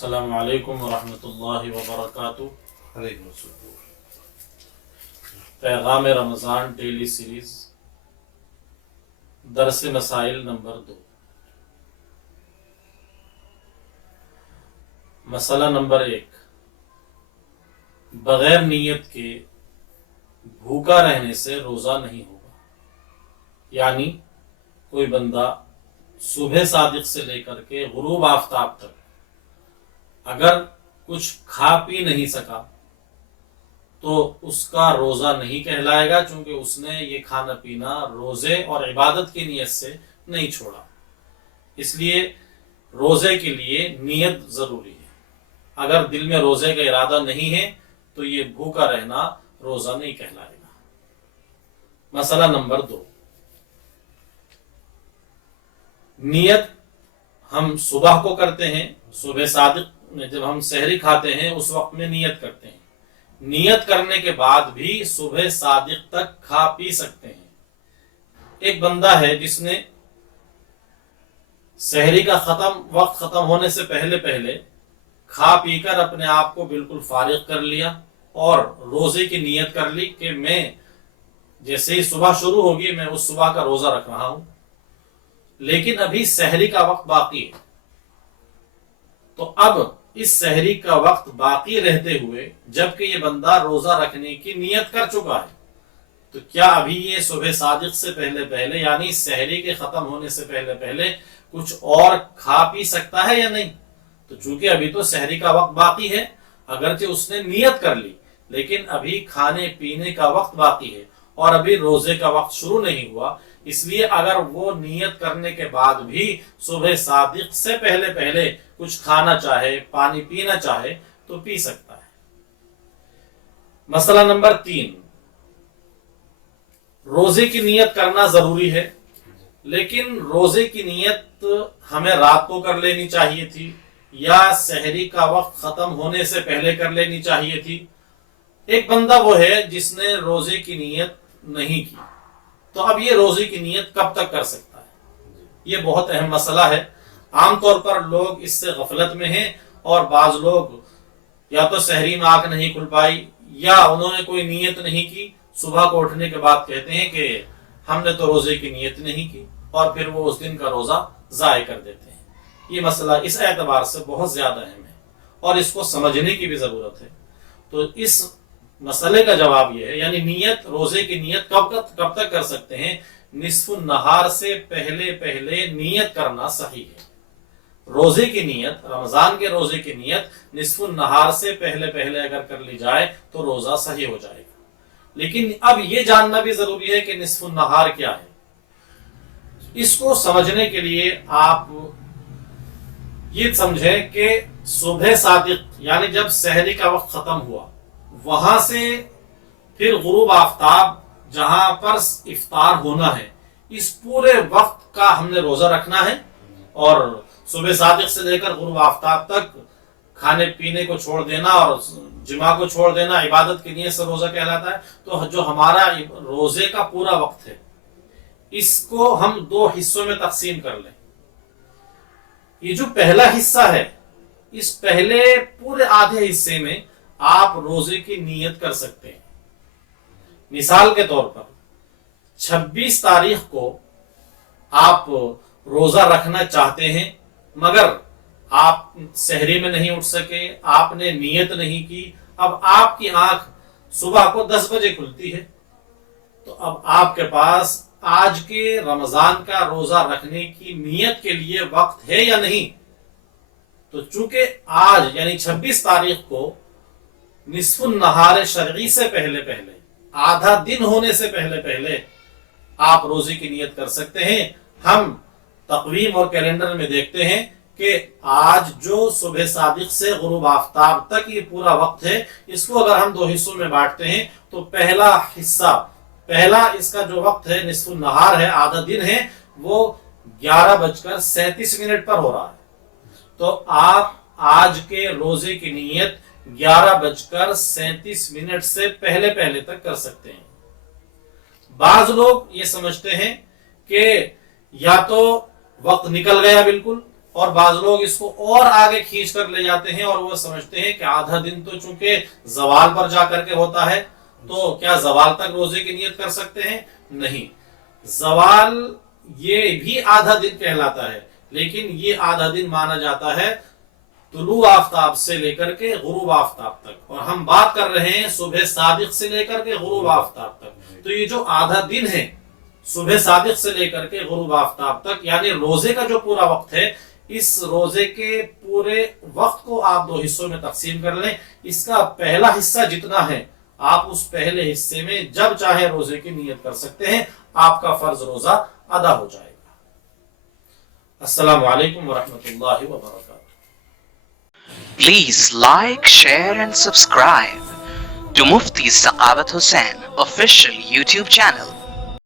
السلام علیکم ورحمۃ اللہ وبرکاتہ۔ علیکم السلام۔ پیغام رمضان ڈیلی سیریز، درس مسائل نمبر 2۔ مسئلہ نمبر 1، بغیر نیت کے بھوکا رہنے سے روزہ نہیں ہوگا۔ یعنی کوئی بندہ صبح صادق سے لے کر کے غروب آفتاب تک اگر کچھ کھا پی نہیں سکا تو اس کا روزہ نہیں کہلائے گا، چونکہ اس نے یہ کھانا پینا روزے اور عبادت کی نیت سے نہیں چھوڑا۔ اس لیے روزے کے لیے نیت ضروری ہے۔ اگر دل میں روزے کا ارادہ نہیں ہے تو یہ بھوکا رہنا روزہ نہیں کہلائے گا۔ مسئلہ نمبر 2، نیت ہم صبح کو کرتے ہیں، صبح صادق میں جب ہم سحری کھاتے ہیں اس وقت میں نیت کرتے ہیں۔ نیت کرنے کے بعد بھی صبح صادق تک کھا پی سکتے ہیں۔ ایک بندہ ہے جس نے سحری کا وقت ختم ہونے سے پہلے کھا پی کر اپنے آپ کو بالکل فارغ کر لیا اور روزے کی نیت کر لی کہ میں جیسے ہی صبح شروع ہوگی میں اس صبح کا روزہ رکھ رہا ہوں، لیکن ابھی سحری کا وقت باقی ہے۔ تو اب اس سحری کا وقت باقی رہتے ہوئے جبکہ یہ بندہ روزہ رکھنے کی نیت کر چکا ہے، تو کیا ابھی یہ صبح صادق سے پہلے یعنی سحری کے ختم ہونے سے پہلے کچھ اور کھا پی سکتا ہے یا نہیں؟ تو چونکہ ابھی تو سحری کا وقت باقی ہے، اگرچہ اس نے نیت کر لی لیکن ابھی کھانے پینے کا وقت باقی ہے اور ابھی روزے کا وقت شروع نہیں ہوا، اس لیے اگر وہ نیت کرنے کے بعد بھی صبح صادق سے پہلے کچھ کھانا چاہے، پانی پینا چاہے تو پی سکتا ہے۔ مسئلہ نمبر 3، روزے کی نیت کرنا ضروری ہے، لیکن روزے کی نیت ہمیں رات کو کر لینی چاہیے تھی یا سحری کا وقت ختم ہونے سے پہلے کر لینی چاہیے تھی۔ ایک بندہ وہ ہے جس نے روزے کی نیت نہیں کی، تو اب یہ روزے کی نیت کب تک کر سکتا ہے؟ یہ بہت اہم مسئلہ ہے۔ عام طور پر لوگ اس سے غفلت میں ہیں اور بعض لوگ یا تو سحری میں آنکھ نہیں کھل پائی یا انہوں نے کوئی نیت نہیں کی، صبح کو اٹھنے کے بعد کہتے ہیں کہ ہم نے تو روزے کی نیت نہیں کی، اور پھر وہ اس دن کا روزہ ضائع کر دیتے ہیں۔ یہ مسئلہ اس اعتبار سے بہت زیادہ اہم ہے اور اس کو سمجھنے کی بھی ضرورت ہے۔ تو اس مسئلے کا جواب یہ ہے، یعنی نیت، روزے کی نیت کب تک کر سکتے ہیں؟ نصف النہار سے پہلے نیت کرنا صحیح ہے۔ روزے کی نیت، رمضان کے روزے کی نیت نصف النہار سے پہلے اگر کر لی جائے تو روزہ صحیح ہو جائے گا۔ لیکن اب یہ جاننا بھی ضروری ہے کہ نصف النہار کیا ہے۔ اس کو سمجھنے کے لیے آپ یہ سمجھیں کہ صبح صادق یعنی جب سحری کا وقت ختم ہوا، وہاں سے پھر غروب آفتاب جہاں پر افطار ہونا ہے، اس پورے وقت کا ہم نے روزہ رکھنا ہے، اور صبح صادق سے لے کر غروب آفتاب تک کھانے پینے کو چھوڑ دینا اور جماع کو چھوڑ دینا عبادت کی نیت سے روزہ کہلاتا ہے۔ تو جو ہمارا روزے کا پورا وقت ہے اس کو ہم 2 حصوں میں تقسیم کر لیں۔ یہ جو پہلا حصہ ہے، اس پہلے پورے آدھے حصے میں آپ روزے کی نیت کر سکتے ہیں۔ مثال کے طور پر 26 تاریخ کو آپ روزہ رکھنا چاہتے ہیں، مگر آپ سحری میں نہیں اٹھ سکے، آپ نے نیت نہیں کی، اب آپ کی آنکھ صبح کو 10 بجے کھلتی ہے، تو اب آپ کے پاس آج کے رمضان کا روزہ رکھنے کی نیت کے لیے وقت ہے یا نہیں؟ تو چونکہ آج یعنی 26 تاریخ کو نصف النہار شرعی سے پہلے آدھا دن ہونے سے پہلے آپ روزے کی نیت کر سکتے ہیں۔ ہم تقویم اور کیلنڈر میں دیکھتے ہیں کہ آج جو صبح صادق سے غروب آفتاب تک یہ پورا وقت ہے، اس کو اگر ہم 2 حصوں میں بانٹتے ہیں تو پہلا اس کا جو وقت ہے نصف النہار ہے، آدھا دن ہے، وہ 11:37 پر ہو رہا ہے۔ تو آپ آج کے روزے کی نیت 11:37 سے پہلے تک کر سکتے ہیں۔ بعض لوگ یہ سمجھتے ہیں کہ یا تو وقت نکل گیا بالکل اور بعض لوگ اس کو اور آگے کھینچ کر لے جاتے ہیں اور وہ سمجھتے ہیں کہ آدھا دن تو چونکہ زوال پر جا کر کے ہوتا ہے تو کیا زوال تک روزے کی نیت کر سکتے ہیں؟ نہیں، زوال یہ بھی آدھا دن کہلاتا ہے، لیکن یہ آدھا دن مانا جاتا ہے طلوع آفتاب سے لے کر کے غروب آفتاب تک، اور ہم بات کر رہے ہیں صبح صادق سے لے کر کے غروب آفتاب تک۔ تو یہ جو آدھا دن ہے صبح صادق سے لے کر کے غروب آفتاب تک، یعنی روزے کا جو پورا وقت ہے، اس روزے کے پورے وقت کو آپ دو حصوں میں تقسیم کر لیں۔ اس کا پہلا حصہ جتنا ہے آپ اس پہلے حصے میں جب چاہے روزے کی نیت کر سکتے ہیں، آپ کا فرض روزہ ادا ہو جائے گا۔ السلام علیکم ورحمۃ اللہ وبرکاتہ۔ Please like, share and subscribe to Mufti Saqabat Hussain official YouTube channel.